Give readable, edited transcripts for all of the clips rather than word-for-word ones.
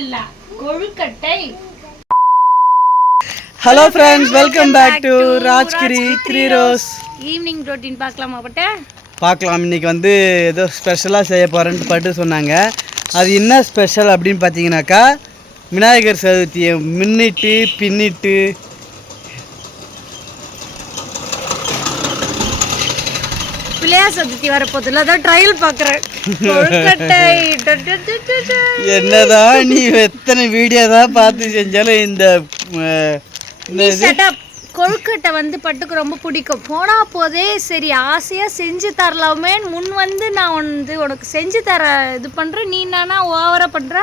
அல்ல கொழுக்கட்டை. Hello friends, welcome back to Rajgiri three roses. Evening routine பார்க்கலாமா பட்ட? பார்க்கலாம். இன்றைக்கி வந்து ஏதோ ஸ்பெஷலாக செய்ய போகிறேன்னு பட்டு சொன்னாங்க. அது என்ன ஸ்பெஷல் அப்படின்னு பார்த்தீங்கன்னாக்கா, விநாயகர் சதுர்த்தியை முன்னிட்டு பின்னிட்டு பிள்ளையார் சதுர்த்தி வரப்போதில்ல, அதான் ட்ரையல் பார்க்குறேன். என்னதான் நீ எத்தனை வீடியோ தான் பார்த்து செஞ்சாலும் இந்த கொழுக்கட்டை வந்து பட்டுக்கு ரொம்ப பிடிக்கும். போனா போதே சரி ஆசையாக செஞ்சு தரலாமே முன் வந்து நான் வந்து உனக்கு செஞ்சு தர இது பண்ணுறேன். நீ என்னன்னா ஓவராக பண்ணுற.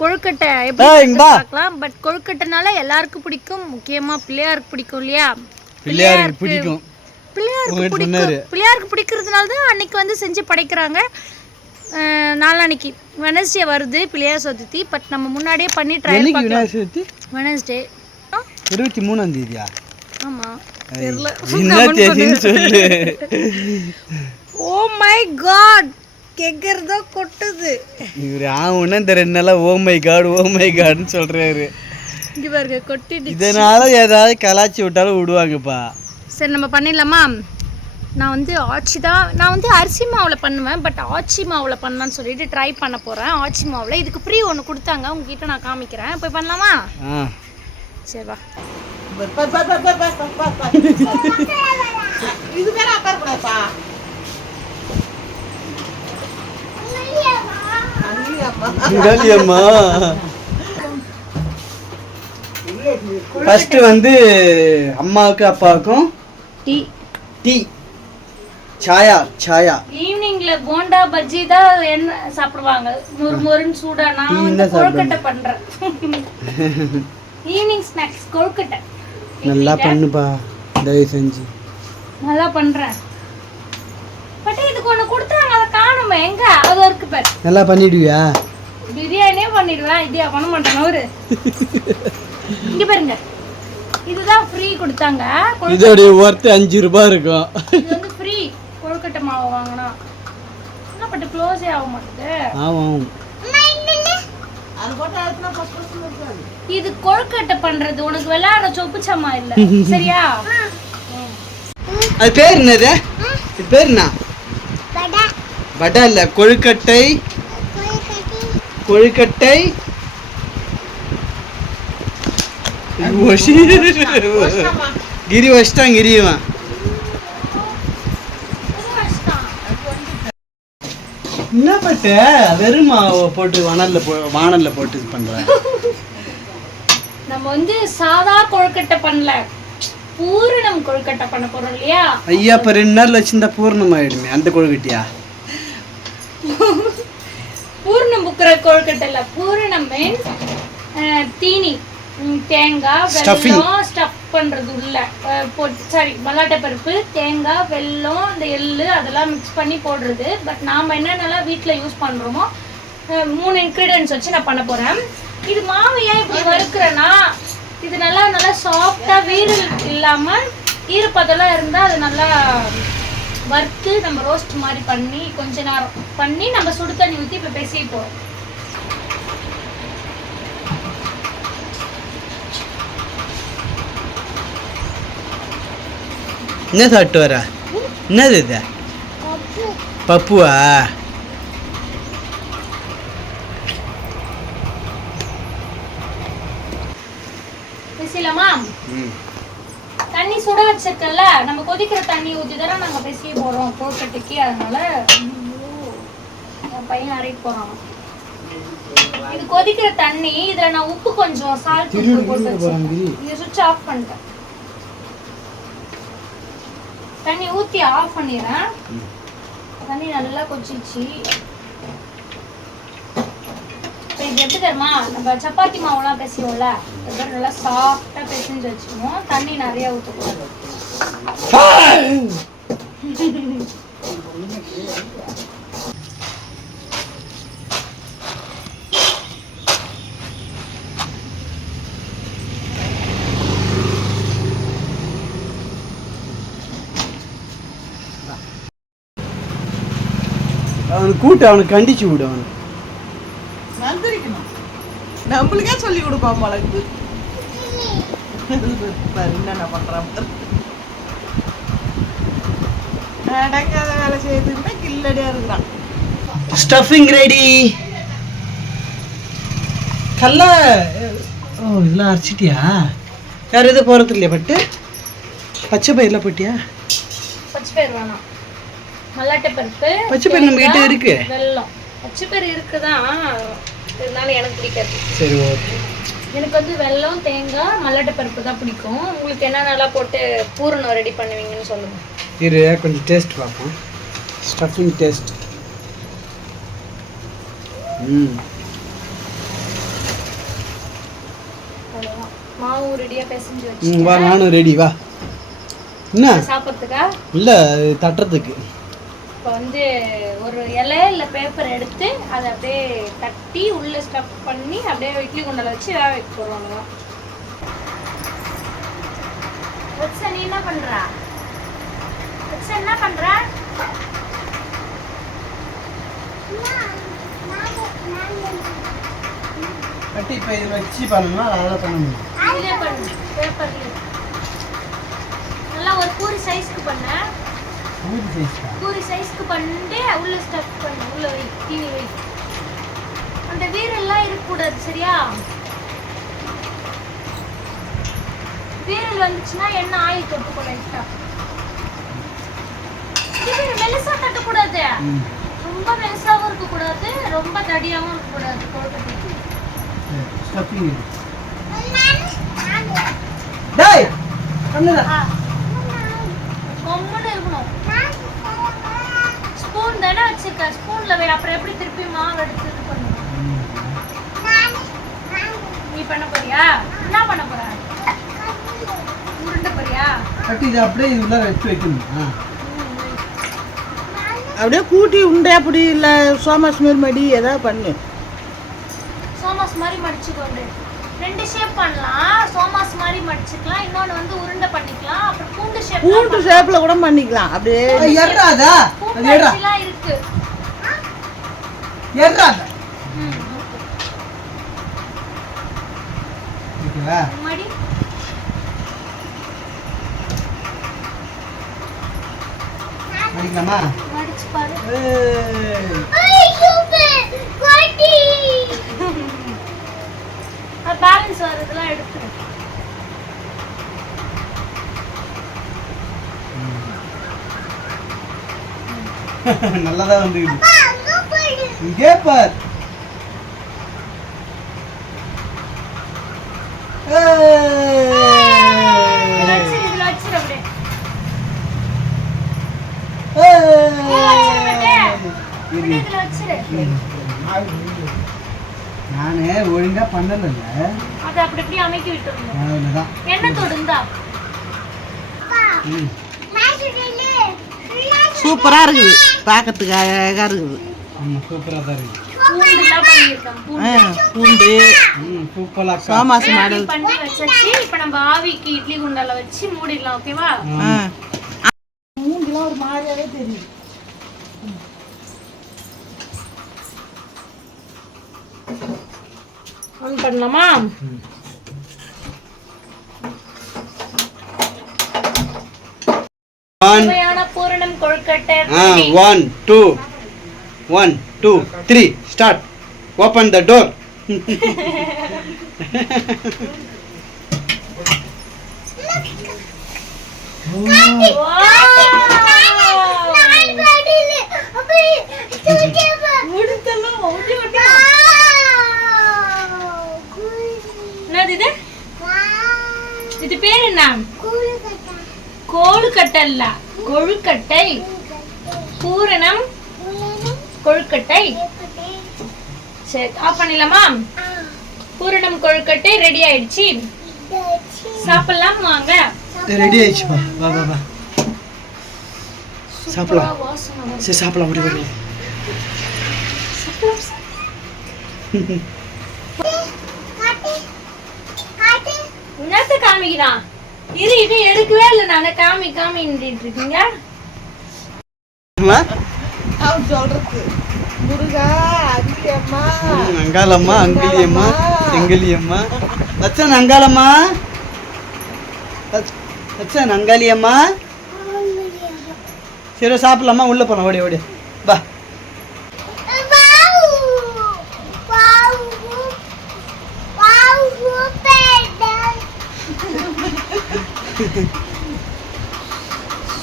கொழுக்கட்டை எப்படி பார்க்கலாம். பட் கொழுக்கட்டைனால எல்லாருக்கும் பிடிக்கும், முக்கியமாக பிள்ளையாருக்கு பிடிக்கும் இல்லையா? பிள்ளையாருக்கு பிடிக்கும். பிள்ளையாருக்கு பிடிக்கிறதுனால தான் அன்னைக்கு வந்து செஞ்சு படைக்கிறாங்க. நாளான்னைக்கு வெனஸ்டே வருது பிள்ளையார் சதுர்த்தி. பட் நம்ம முன்னாடியே பண்ணி ட்ரையல் பார்க்கலாம். வெனஸ்டே 23ஆம் தேதியா? ஆமாம், தெரியல. ஓ மை காட், கேட்கறதோ கொட்டுது. இவர் ஆகும்னா இந்த 2 நாளாக ஓ மை காட்னு சொல்கிறாரு. இங்கே பாருங்க கொட்டிட்டு. இதனால ஏதாவது கலாச்சி விட்டாலும் விடுவாங்கப்பா. சரி, நம்ம பண்ணிடலாமா? நான் வந்து அரிசி மாவில் பண்ணுவேன். பட் ஆச்சி மாவில் பண்ணலான்னு சொல்லிட்டு ட்ரை பண்ண போகிறேன். ஆச்சி மாவில் இதுக்கு ஃப்ரீ ஒன்று கொடுத்தாங்க, உங்ககிட்ட நான் காமிக்கிறேன். போய் பண்ணலாமா? சரி வா. ஃபர்ஸ்ட் வந்து அம்மாவுக்கு அப்பாவுக்கும் டீ சாயா. ஈவினிங்ல போண்டா பஜ்ஜி தான் என்ன சாப்பிடுவாங்க, முறுமுறுன்னு சூடா. நான் வந்து கொழுக்கட்டை பண்றேன். ஈவினிங் ஸ்நாக்ஸ் கொழுக்கட்டை. நல்லா பண்ணுப்பா, தயவு செஞ்சு. நல்லா பண்றேன். பட் இதுக்கு ஒன்று கொடுத்தாங்க, அதை காணுமே. எங்க அது இருக்கு பாரு. நல்லா பண்ணிடுவியா? பிரியாணியே பண்ணிடுவேன். இதையா பண்ண மாட்டேன் ஒரு. இங்க பாருங்க, இதுதான் ஃப்ரீ கொடுத்தாங்க. இதோட ஒர்த் 5 ரூபாய் இருக்கும். இது வந்து ஃப்ரீ கொழுக்கட்டை மாவு வாங்கினா. என்ன பட்டு க்ளோஸே ஆக மாட்டேது. ஆமாம், இது கொழுக்கட்டை பண்றது உனக்கு விளையாட சொப்பு சம்மா இல்ல, சரியா? அது பேர் என்னது? இது பேர் என்ன? வடை இல்ல, கொழுக்கட்டை. கிரி வச்சிட்டான், கிரிவன். என்ன பட்ட வெறும் போட்டு வானல்ல போட்டு பண்றேன். நம்ம வந்து சாதா கொழுக்கட்டை பண்ணல, பூரணம் கொழுக்கட்டை பண்ண போறோம் இல்லையா? ஐயா, இப்ப 2 நாள் வச்சிருந்தா பூர்ணம் ஆயிடுமே. அந்த கொழுக்கட்டையா? பூர்ணம் புக்கிற கொழுக்கட்டை இல்ல. பூரணம் மீன்ஸ் தீனி, தேங்காய், வெல்லம் ஸ்டஃப் பண்றது உள்ள சாரி மல்லாட்டை பருப்பு, தேங்காய், வெல்லம், இந்த எள்ளு அதெல்லாம் மிக்ஸ் பண்ணி போடுறது. பட் நாம் என்னென்னலாம் வீட்டில் யூஸ் பண்ணுறோமோ 3 இன்க்ரீடியன்ஸ் வச்சு நான் பண்ண போகிறேன். இது மாவு ஏன் இப்படி வறுக்கிறேன்னா, இது நல்லா சாஃப்டாக வீரல் இல்லாமல் ஈரப்பதெல்லாம் இருந்தால் அது நல்லா வறுத்து நம்ம ரோஸ்ட் மாதிரி பண்ணி கொஞ்ச நேரம் பண்ணி நம்ம சுடு தண்ணி ஊற்றி இப்போ பேசிட்டு போகிறோம். என்ன சாப்பிட்டு வர? என்னது இது? பப்புவா? பேசலாமா? தண்ணி சுட வச்சிருக்கல, நம்ம கொதிக்கிற தண்ணி ஊற்றி தானே நாங்கள் பேசி போடுறோம் கொழுக்கட்டைக்கு. அதனால என் பையன் அரைக்க போகிறான். இது கொதிக்கிற தண்ணி. இதில் நான் உப்பு கொஞ்சம் சால்ட் போட்டு வச்சேன். இது சுவிட்ச் ஆஃப் பண்ணிட்டேன். தண்ணி ஊற்றி ஆஃப் பண்ணிடுறேன். தண்ணி நல்லா கொதிச்சு. இது எப்படி தெரியுமா, நம்ம சப்பாத்தி மாவுலாம் பேசுவோம்ல, அது நல்லா சாஃப்டாக பிசைஞ்சு வச்சுக்கணும். தண்ணி நிறைய ஊற்றக்கூடாது. அவனுக்கு கூட்டு, அவனுக்கு கண்டிச்சு விடு. அவனுக்கு நம்மளுக்கே சொல்லி கொடுப்பான் மழக்கு என்னென்ன பண்றான் நடக்காத வேலை செய்யறதுன்னா கில்லடியா இருக்கிறான். Stuffing ready. கல்ல ஓ இதெல்லாம் அரைச்சிட்டியா? வேறு எதுவும் போகிறது இல்லையா? பட்டு பச்சை பயிரெலாம் போட்டியா? பச்சை பயிர் வேணாம், மல்லாட்டை பருப்பு. பச்சை பயிர் நம்ம கிட்ட இருக்கு. வெல்லம் பச்சை பயிர் இருக்குதான், இருந்தாலும் எனக்கு பிடிக்காது. சரி ஓகே. எனக்கு வந்து வெல்லம், தேங்காய், மல்லாட்டை பருப்பு தான் பிடிக்கும். உங்களுக்கு என்ன நல்லா போட்டு பூரணம் ரெடி பண்ணுவீங்கன்னு சொல்லுங்க. இரு கொஞ்சம் டேஸ்ட் பார்ப்போம். Stuffing taste. மாவு ரெடியாக பிசைஞ்சு வச்சு வா, நானும் ரெடி. வா. என்ன சாப்பிட்றதுக்கா? இல்லை தட்டுறதுக்கு. இப்போ வந்து ஒரு இலை இல்லை பேப்பர் எடுத்து அதை அப்படியே தட்டி உள்ளே ஸ்டஃப் பண்ணி அப்படியே இட்லி குண்டல வச்சு வேக வைக்க போடுவாங்க. நீ என்ன பண்ணுற? என்ன பண்ணுற? கட்டி இப்போ இதை வச்சு பண்ணணும்னா அதெல்லாம் பண்ண முடியும். இதுலேயே பண்ணு, பேப்பர்லேயே. நல்லா ஒரு பூரி சைஸ்க்கு பண்ண. பூரி சைஸ்க்கு பண்ணிட்டு உள்ள ஸ்டஃப் பண்ணு, உள்ள வை, தீனி வை. அந்த வீரெல்லாம் இருக்கக்கூடாது, சரியா? வீரல் வந்துச்சுன்னா என்ன ஆயில் தொட்டுக்கோ லைட்டா. மெலிசா தட்டக்கூடாது, ரொம்ப மெலிசாவும் இருக்கக்கூடாது, ரொம்ப தடியாவும் இருக்கக்கூடாது. கொழுக்கட்டைக்கு கொம்முன்னு இருக்கணும். ஸ்பூன் தானே வச்சிருக்க, ஸ்பூன்ல வை. அப்புறம் எப்படி திருப்பி மாவு எடுத்து இது பண்ணுவோம்? நீ பண்ண போறியா? என்ன பண்ண போற? உருண்டை போறியா? கட்டி இதை அப்படியே இது உள்ள வச்சு வைக்கணும். அப்படியே கூட்டி உண்டை அப்படி இல்லை சோமாஸ் மாரி மடி ஏதாவது பண்ணு. சோமாஸ் மாதிரி மடிச்சுக்கோங்க. ரெண்டு ஷேப் பண்ணலாம். சோமாஸ் மாதிரி மடிச்சுக்கலாம், இன்னொன்று வந்து உருண்டை பண்ணிக்கலாம். அப்புறம் பூண்டு ஷேப்ல கூட பண்ணிக்கலாம். அப்படியே ஏறாதா? அது பூண்டுலாம் இருக்கு. ஏறாதா? ஓகேவா? மடி மடிக்கலாமா? மடிச்சு பாரு. பேலன்ஸ் வரதெல்லாம் எடுத்துரு. நல்லாதான் வந்து இங்கே பார். இதுல வச்சிரு அப்படியே. இதுல வச்சிரு. நானே ஒழுங்கா பண்ணல. அதை அப்படி இப்படி அமைக்கி விட்டுருங்க. அவ்வளவுதான். என்ன தொடுந்தா? சூப்பரா இருக்குது, பார்க்கறதுக்கு அழகா இருக்குது. சூப்பரா தான் இருக்கு. பூண்டு சூப்பரா சோமாஸ் மாடல் பண்ணி வச்சாச்சு. இப்போ நம்ம ஆவிக்கு இட்லி குண்டால வச்சு மூடிடலாம். ஓகேவா? மூஞ்சிலாம் ஒரு மாதிரியாவே தெரியுது. ஆன் பண்ணலாமா? பூரணம் கொழுக்கட்டை. 1 2 1 2 3 ஸ்டார்ட். Open the door. என்னது இது பேர் என்ன? கொழுக்கட்டை இல்ல, கொழுக்கட்டை. பூரணம் கொழுக்கட்டை. சரி, ஆஃப் பண்ணிடலாமா? பூரணம் கொழுக்கட்டை ரெடி ஆயிடுச்சு. சாப்பிடலாம் வாங்க. ரெடி ஆயிடுச்சு. வா வா வா சாப்பிடலாம். சரி சாப்பிடலாம். அப்படி வரலாம். என்னத்த காமிக்கிறான்? இது இது எடுக்கவே இல்லை. நானே காமின்னு இருக்கீங்க. சொல்றது முருகா, அங்கிலியம்மா, அங்காளம்மா, அங்கிலியம்மா, செங்கலியம்மா வச்சன் அங்காளம்மா வச்சன் அங்காளியம்மா. சரி சாப்பிடலாமா? உள்ள போலாம், ஓடி ஓடி பா.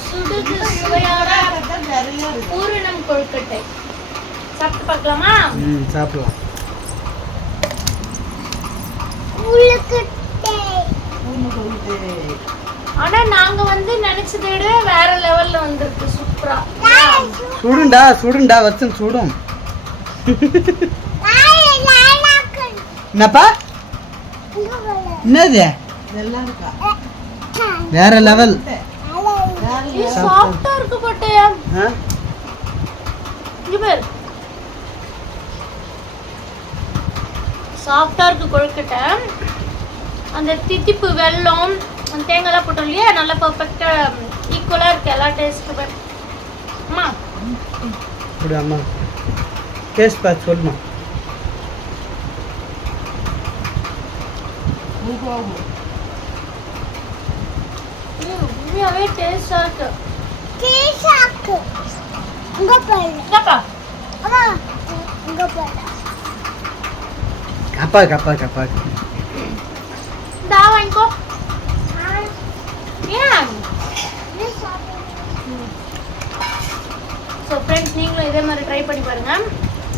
சுடுது சுவையான பூரணம் கொழுக்கட்டை சாப்பிட்டு பார்க்கலாமா? சாப்பிடலாம். ஆனா நாங்க வந்து நினைச்சதை விட வேற லெவல்ல வந்திருக்கு. சூப்பரா சுடுண்டா சுடுண்டா வச்சன் சுடும். என்னப்பா என்னது வேற லெவல். சாஃப்ட்டா இருக்கு பட்டையா. இவர் சாஃப்ட்டா இருக்கு கொழுக்கட்டை. அந்த தித்திப்பு வெல்லம் அந்த தேங்காய்லாம் போட்டோம் இல்லையா, நல்லா பர்ஃபெக்டா ஈக்குவலா இருக்கு எல்லா டேஸ்ட்டுமே. அம்மா அப்படி அம்மா டேஸ்ட் பார்த்து சொல்லுமா. உண்மையாவே டேஸ்டா இருக்கு. கப்பா கப்பா கப்பா வாங்கிக்கோ. ஏன் ஸோ ஃப்ரெண்ட்ஸ், நீங்களும் இதே மாதிரி ட்ரை பண்ணி பாருங்க.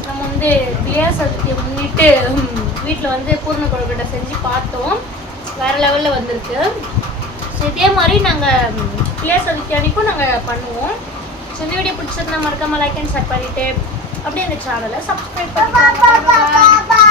நம்ம வந்து பிள்ளையா சதுர்த்தியை முன்னிட்டு வீட்டில் வந்து பூர்ண கொழுக்கட்டை செஞ்சு பார்த்தோம். வேற லெவலில் வந்திருக்கு. ஸோ இதே மாதிரி நாங்கள் பிள்ளையா சதுர்த்தி அன்னைக்கும் நாங்கள் பண்ணுவோம். ஸோ இந்த வீடியோ பிடிச்சதுன்னா மறக்காம லைக் அண்ட் ஷேர் பண்ணிட்டு அப்படியே இந்த சேனலை சப்ஸ்கிரைப் பண்ணிட்டு